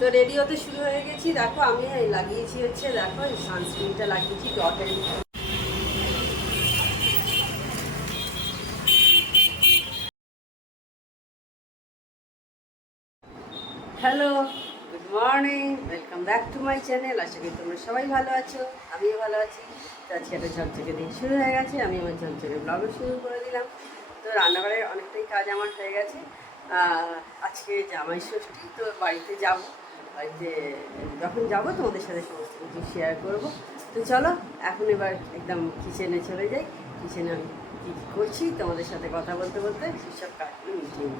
তো রেডি হতে শুরু হয়ে গেছি। দেখো, আমি লাগিয়েছি হচ্ছে, দেখো সানস্ক্রিনটা লাগিয়েছি ডটের hello good morning welcome back to my channel আশা করি তোমরা সবাই ভালো আছো, আমিও ভালো আছি। তো আজকে একটা ঝকঝকে দিন শুরু হয়ে গেছে আমি আমার ঝকঝকে ব্লগও শুরু করে দিলাম। তো রান্নাঘরের অনেকটাই কাজ আমার হয়ে গেছে। আজকে জামাই ষষ্ঠী, তো বাড়িতে যাব। বাড়িতে যখন যাব তোমাদের সাথে সমস্ত কিছু শেয়ার করব। তো চলো, এখন এবার একদম কিচেনে চলে যাই। কিচেনে আমি কী করছি, তোমাদের সাথে কথা বলতে বলতে সেসব কাজগুলো মিটিয়ে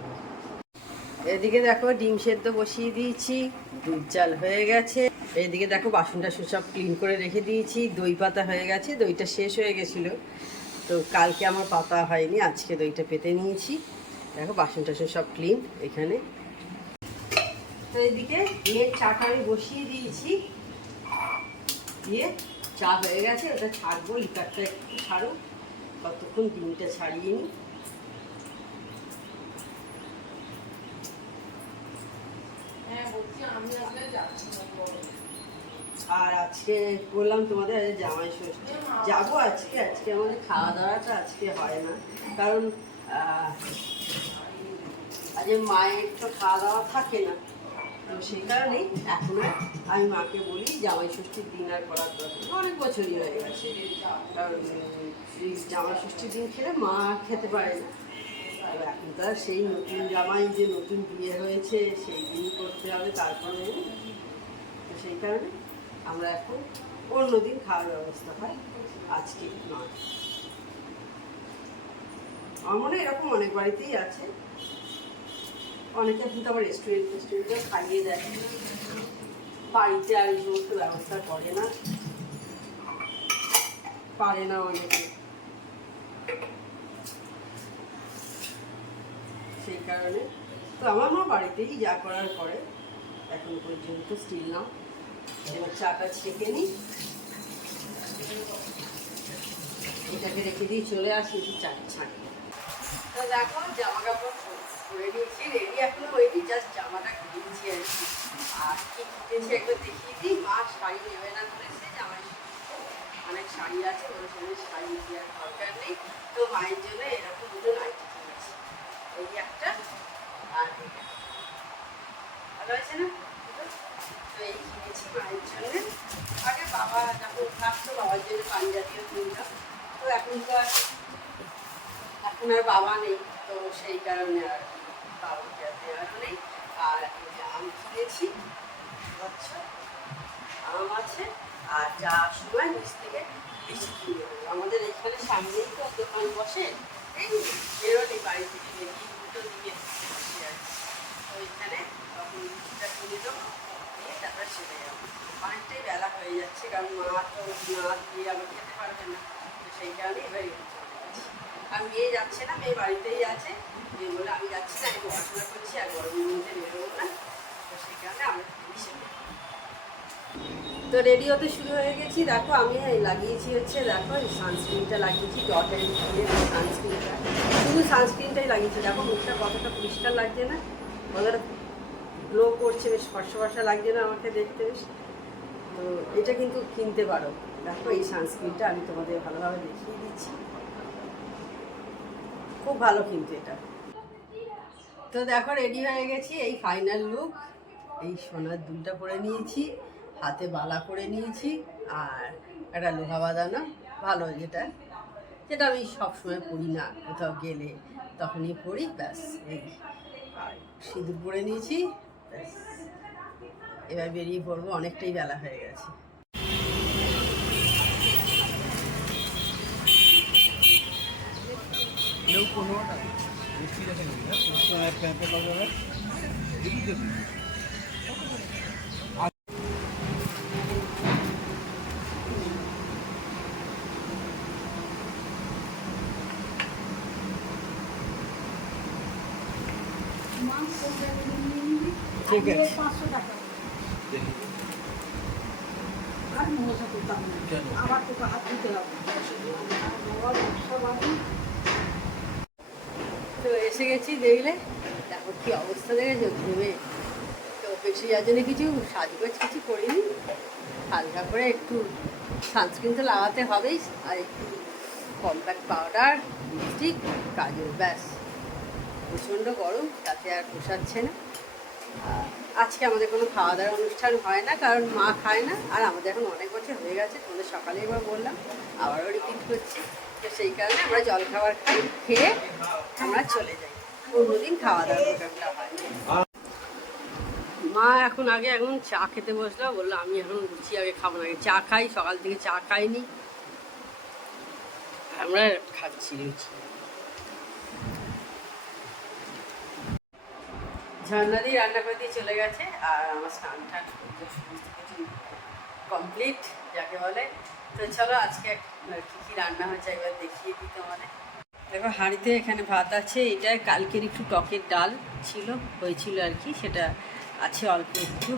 এদিকে দেখো, ডিম সেদ্ধ বসিয়ে দিয়েছি, দুধ চাল হয়ে গেছে। এদিকে দেখো বাসনটা সব ক্লিন করে রেখে দিয়েছি, দই পাতা হয়ে গেছে, দইটা শেষ হয়ে গেছিল। তো কালকে আমার পাতা হয়নি, আজকে দইটা পেতে নিয়েছি। দেখো, বাসন টাসন সব ক্লিন এখানে। তো এদিকে মেয়ের চাটা আমি বসিয়ে দিয়েছি। দিয়ে চা হয়ে গেছে ওটা ছাড়বো লিকারটা একটু ছাড়ো কতক্ষণ ডিমটা ছাড়িয়ে নিই। আর আজকে বললাম তোমাদের আজ জামাই ষষ্ঠী। যাব আজকে আজকে আমাদের খাওয়া দাওয়াটা আজকে হয় না। কারণ আহ, আজকে মায়ের তো খাওয়া দাওয়া থাকে না। তো সেই কারণেই এখনও আমি মাকে বলি, জামাই ষষ্ঠীর দিন আর করার দরকার অনেক বছরই হয়ে গেছে। কারণ জামাই ষষ্ঠীর দিন খেলে মা খেতে পারে না। এখন তো সেই নতুন জামাই যে নতুন বিয়ে হয়েছে, সেই দিন করতে হবে, তারপরে তো সেই কারণে আমরা এখন অন্যদিন খাওয়ার ব্যবস্থা হয় আজকে নয় আমার এরকম অনেক বাড়িতেই আছে। অনেকে কিন্তু আবার রেস্টুরেন্ট টেস্টুরেন্টে খাইয়ে দেয়। বাড়িতে আর এই সমস্ত ব্যবস্থা করে না। পারে না অনেকে। সেই কারণে তো আমার মা বাড়িতেই যা করার করে। এখন পর্যন্ত স্টিল নাও এবার চাটা ছেঁকে নিই। এটাকে রেখে দিয়ে চলে আসি, একটু চা ছাঁকি তো দেখো জামা কাপড় পরে নিয়েছি রেডি এখনও হয়নি জাস্ট জামাটা কিনেছি আর কি। আর কি কিনেছি একবার দেখিয়ে দিই, মা শাড়ি নেবে না বলেছে, জামাই অনেক শাড়ি আছে ওর সঙ্গে শাড়ি দেওয়ার দরকার নেই। তো মায়ের জন্য এরকম দুটো নাইটি কিনেছি। এই একটা, আর। ভালো হয়েছে না? তো এই কিনেছি মায়ের জন্য। আগে বাবা যখন থাকতো, বাবার জন্য পাঞ্জাবিও কিনতাম। তো এখন তো এখন আর বাবা নেই, তো সেই কারণে আর আর আচ্ছা চলে যাব। অনেকটাই বেলা হয়ে যাচ্ছে, কারণ মা দিয়ে আমি খেতে পারবে না। তো সেই কারণে এবার আর মেয়ে যাচ্ছে না, মেয়ে বাড়িতেই আছে। তো আমরা তো শুরু হয়ে গেছি। দেখো, আমি লাগিয়েছি হচ্ছে, দেখো সানস্ক্রিনটা লাগিয়েছি ডটের সানস্ক্রিনটা শুধু সানস্ক্রিনটাই লাগিয়েছি। দেখো, মুখটা কতটা পরিষ্কার লাগছে না? কতটা গ্লো করছে, বেশ ফর্সা ফর্সা লাগছে না আমাকে দেখতে, বেশ। তো এটা কিন্তু কিনতে পারো। দেখো, এই সানস্ক্রিনটা আমি তোমাদের ভালোভাবে দেখিয়ে দিচ্ছি। খুব ভালো কিন্তু এটা। তো দেখো রেডি হয়ে গেছি, এই ফাইনাল লুক এই সোনার দুলটা পরে নিয়েছি, হাতে বালা করে নিয়েছি, আর একটা লোহা বাঁধানো। ভালো যেটা যেটা আমি সবসময় পরি না, কোথাও গেলে তখনই পরি, ব্যাস, এই। আর সিঁদুর পরে নিয়েছি, ব্যাস। এবার বেরিয়ে পড়ব, অনেকটাই বেলা হয়ে গেছে। পনেরোটা। ঠিক আছে। পাঁচশো টাকা। আর মশা করতাম আবার তোকে হাত দিতে হবে আর বাবার ব্যবসা বাড়ি তো এসে গেছি, দেখলে? দেখো কি অবস্থা দেখেছ? ঘুমে। তো বেশি যার জন্য কিছু সাজগোজ কিছু করিনি। হালকা করে একটু সানস্ক্রিন তো লাগাতে হবেই, আর একটু কম্প্যাক্ট পাউডার লিপস্টিক কাজল ব্যাস। প্রচণ্ড গরম, তাতে আর পোষাচ্ছে না। আর আজকে আমাদের কোনো খাওয়া দাওয়ার অনুষ্ঠান হয় না, কারণ মা খায় না। আর আমাদের এখন অনেক বছর হয়ে গেছে, তোমাদের সকালে একবার বললাম, আবারও রিপিট করছি। তো সেই কারণে আমরা জল খাবার খাই, খেয়ে আমরা চলে যাই। অন্যদিন খাওয়া দাওয়ার প্রোগ্রামটা হয় মা এখন আগে এখন চা খেতে বসল, বলল, আমি এখন লুচি আগে খাব না। চা খাই, সকাল থেকে চা খাইনি। আমরা খাচ্ছি, লুচি। ঝর্ণাদি রান্না করে দিয়ে চলে গেছে, আর আমার স্নান টান সমস্ত কিছু কমপ্লিট যাকে বলে। তো চলো আজকে কী কী রান্না হয়েছে একবার দেখিয়ে দিই তোমাদের। দেখো, হাঁড়িতে এখানে ভাত আছে, এটা কালকের একটু টকের ডাল ছিল, হয়েছিল আর কি, সেটা আছে অল্প একটু।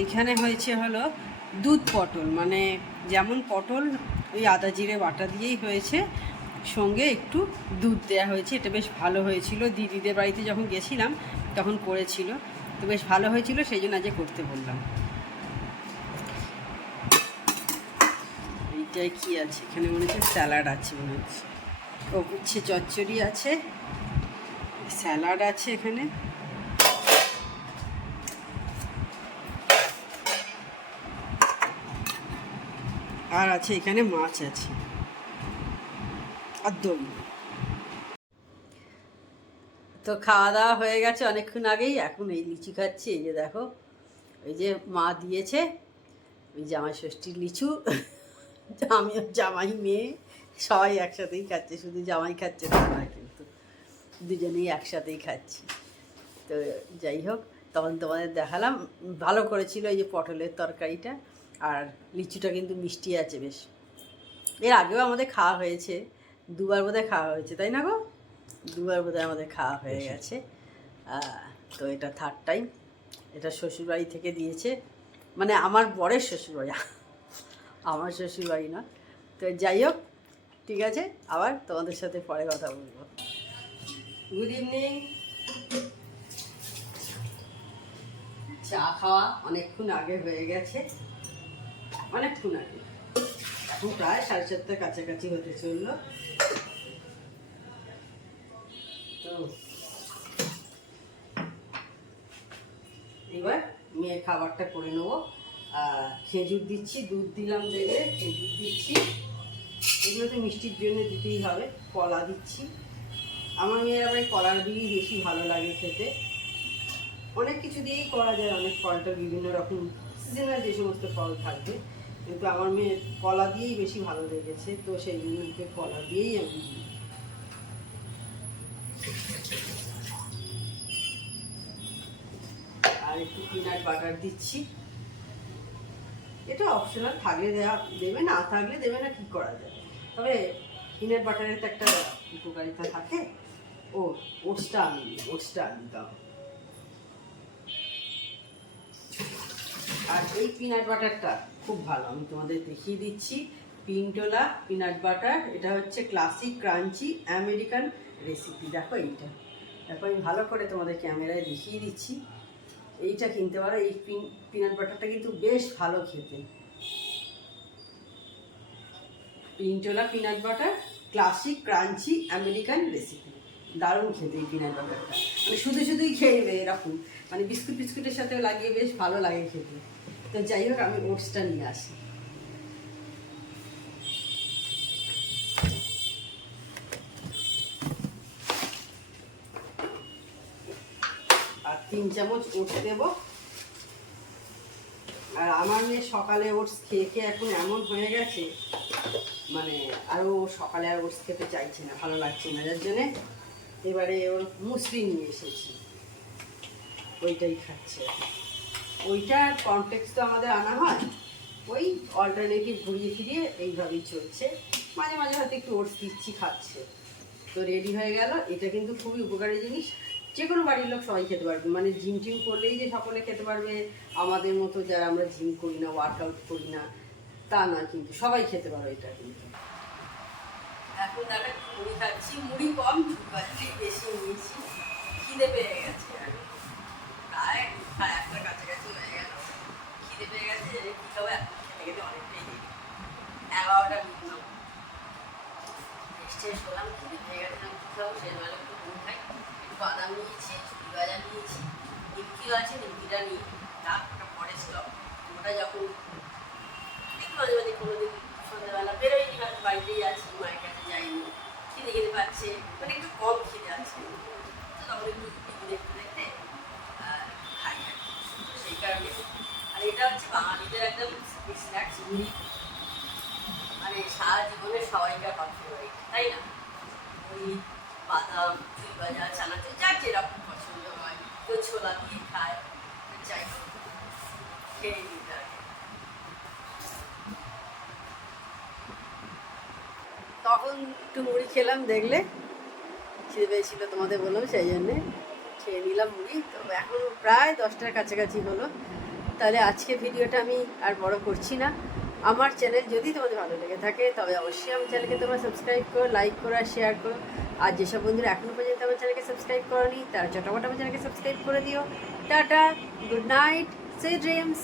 এইখানে হয়েছে হলো দুধ পটল মানে যেমন পটল ওই আদা জিরে বাটা দিয়েই হয়েছে সঙ্গে একটু দুধ দেওয়া হয়েছে। এটা বেশ ভালো হয়েছিল। দিদিদের বাড়িতে যখন গেছিলাম, তখন করেছিল। তো বেশ ভালো হয়েছিল, সেই জন্য আজকে করতে বললাম। এইটাই কি আছে? এখানে মনে হচ্ছে স্যালাড আছে মনে হচ্ছে। ও, উচ্ছে চচ্চড়ি আছে। স্যালাড আছে এখানে। আর আছে এখানে মাছ আছে। দই তো খাওয়া দাওয়া হয়ে গেছে অনেকক্ষণ আগেই, এখন এই লিচু খাচ্ছি, এই যে দেখো ওই যে মা দিয়েছে ওই জামাই ষষ্ঠীর লিচু, আমি আর জামাই মেয়ে, সবাই একসাথেই খাচ্ছে, শুধু জামাই খাচ্ছে তা না কিন্তু, দুজনেই একসাথেই খাচ্ছি। তো যাই হোক, তখন তোমাদের দেখালাম, ভালো করেছিল এই যে পটলের তরকারিটা, আর লিচুটা কিন্তু মিষ্টি আছে বেশ। এর আগেও আমাদের খাওয়া হয়েছে দুবার বোধহয় খাওয়া হয়েছে তাই না গো? দুবার বোধহয় আমাদের খাওয়া হয়ে গেছে। তো এটা থার্ড টাইম এটা শ্বশুরবাড়ি থেকে দিয়েছে। মানে আমার বরের শ্বশুরবাড়ি আমার শ্বশুরবাড়ি না তো যাই হোক ঠিক আছে আবার তোমাদের সাথে পরে কথা বলব। গুড ইভিনিং চা খাওয়া অনেকক্ষণ আগে হয়ে গেছে। অনেকক্ষণ আগে। এখন প্রায় সাড়ে চারটার কাছাকাছি হতে চলল। এবার মেয়ের খাবারটা করে নেব। খেজুর দিচ্ছি, দুধ দিলাম দেবে খেজুর দিচ্ছি। এগুলো তো মিষ্টির জন্য দিতেই হবে, কলা দিচ্ছি। আমার মেয়ের আবার কলার দিয়েই বেশি ভালো লাগে খেতে। অনেক কিছু দিয়েই করা যায়, অনেক ফলটা বিভিন্ন রকম সিজনাল যে সমস্ত ফল থাকবে। কিন্তু আমার মেয়ের কলা দিয়েই বেশি ভালো লেগেছে, তো সেই জন্য কলা দিয়েই আমি দিই। আর একটু পিনাট বাটার দিচ্ছি। এটা অপশনাল থাকলে দেওয়া দেবে না থাকলে দেবে না, কি করা যায়? তবে পিনাট বাটারের তো একটা উপকারিতা থাকে। ও ওটসটা আমি ওটসটা আমি দাও আর এই পিনাট বাটারটা খুব ভালো, আমি তোমাদের দেখিয়ে দিচ্ছি। পিনটোলা পিনাট বাটার এটা হচ্ছে ক্লাসিক ক্রাঞ্চি আমেরিকান রেসিপি দেখো এইটা। দেখো, আমি ভালো করে তোমাদের ক্যামেরায় দেখিয়ে দিচ্ছি। এইটা কিনতে পারো, এই পিন পিনাট বাটারটা কিন্তু বেশ ভালো খেতে। Pintola peanut butter classic crunchy American recipe দারুণ খেতে এই পিনাট বাটারটা মানে শুধু শুধুই খেয়ে নেবে এরকম। মানে বিস্কুট বিস্কুটের সাথে লাগিয়ে বেশ ভালো লাগে খেতে। তো যাই হোক, আমি ওটসটা নিয়ে আসি আর তিন চামচ ওটস দেবো। আর আমার মেয়ে সকালে ওটস খেয়ে খেয়ে এখন এমন হয়ে গেছে মানে আরও সকালে আর ওটস খেতে চাইছে না, ভালো লাগছে না, যার জন্যে এবারে ওর মুসলি নিয়ে এসেছি। ওইটাই খাচ্ছে। ওইটার কমপ্লেক্স তো আমাদের আনা হয়, ওই অল্টারনেটিভ ঘুরিয়ে ফিরিয়ে এইভাবেই চলছে। মাঝে মাঝে হয়তো একটু ওটস দিচ্ছি, খাচ্ছে। তো রেডি হয়ে গেল, এটা কিন্তু খুবই উপকারী জিনিস। যে কোনো বাড়ির লোক সবাই খেতে পারবে। মানে জিম টিম করলেই যে সকলে খেতে পারবে, আমাদের মতো যারা আমরা জিম করি না ওয়ার্কআউট করি না, তা না কিন্তু, সবাই খেতে পারো এটা কিন্তু। এখন তাহলে মুড়ি খাচ্ছি, মুড়ি কম খাচ্ছি বেশি নিয়েছি, খিদে পেয়ে গেছে। প্রায় সাড়ে আটটার কাছাকাছি হয়ে গেল। খিদে পেয়ে গেছে যে কী এখন খেতে খেতে অনেকটাই দেরি। এগারোটা মিনিমাম এসছে শোলাম খিদে পেয়ে গেছে কী খাব সেই বেলা একটু ঘুম খাই একটু বাদাম নিয়েছি ঝুড়ি বাজার নিয়েছি নিমকিও আছে নিমকিটা নিই রাত পরে ছিল ওটা যখন একটু মাঝে মাঝে কোনো দিন সন্ধ্যাবেলা বেরোয়নি হয়তো বাড়িতেই আছি মায়ের কাছে যাইনি খিদে খেতে পাচ্ছে মানে একটু কম খিদে আছে তো তখন একটু টিভি দেখতে দেখতে খাই আর সেই কারণে আর এটা হচ্ছে বাঙালিদের একদম স্ন্যাক্স মুড়ি মানে সারা জীবনে সবাইকার ফেভারিট তাই না? মুড়ি বাদাম চুই ভাজা চানাচুর যার যেরকম পছন্দ হয়। কেউ ছোলা দিয়ে খায়। যাই হোক, খেয়ে নিতে আগে তখন একটু মুড়ি খেলাম, দেখলে। খিদে পেয়েছিল তোমাদের বললাম, সেই জন্যে খেয়ে নিলাম মুড়ি। তো এখন প্রায় দশটার কাছাকাছি হলো। তাহলে আজকে ভিডিওটা আমি আর বড় করছি না। আমার চ্যানেল যদি তোমাদের ভালো লেগে থাকে, তবে অবশ্যই আমার চ্যানেলকে তোমরা সাবস্ক্রাইব করো লাইক করো শেয়ার করো। আর যেসব বন্ধুরা এখনও পর্যন্ত আমার চ্যানেলকে সাবস্ক্রাইব করোনি, তারা চটাপট আমার চ্যানেলকে সাবস্ক্রাইব করে দিও। Tata good night sweet dreams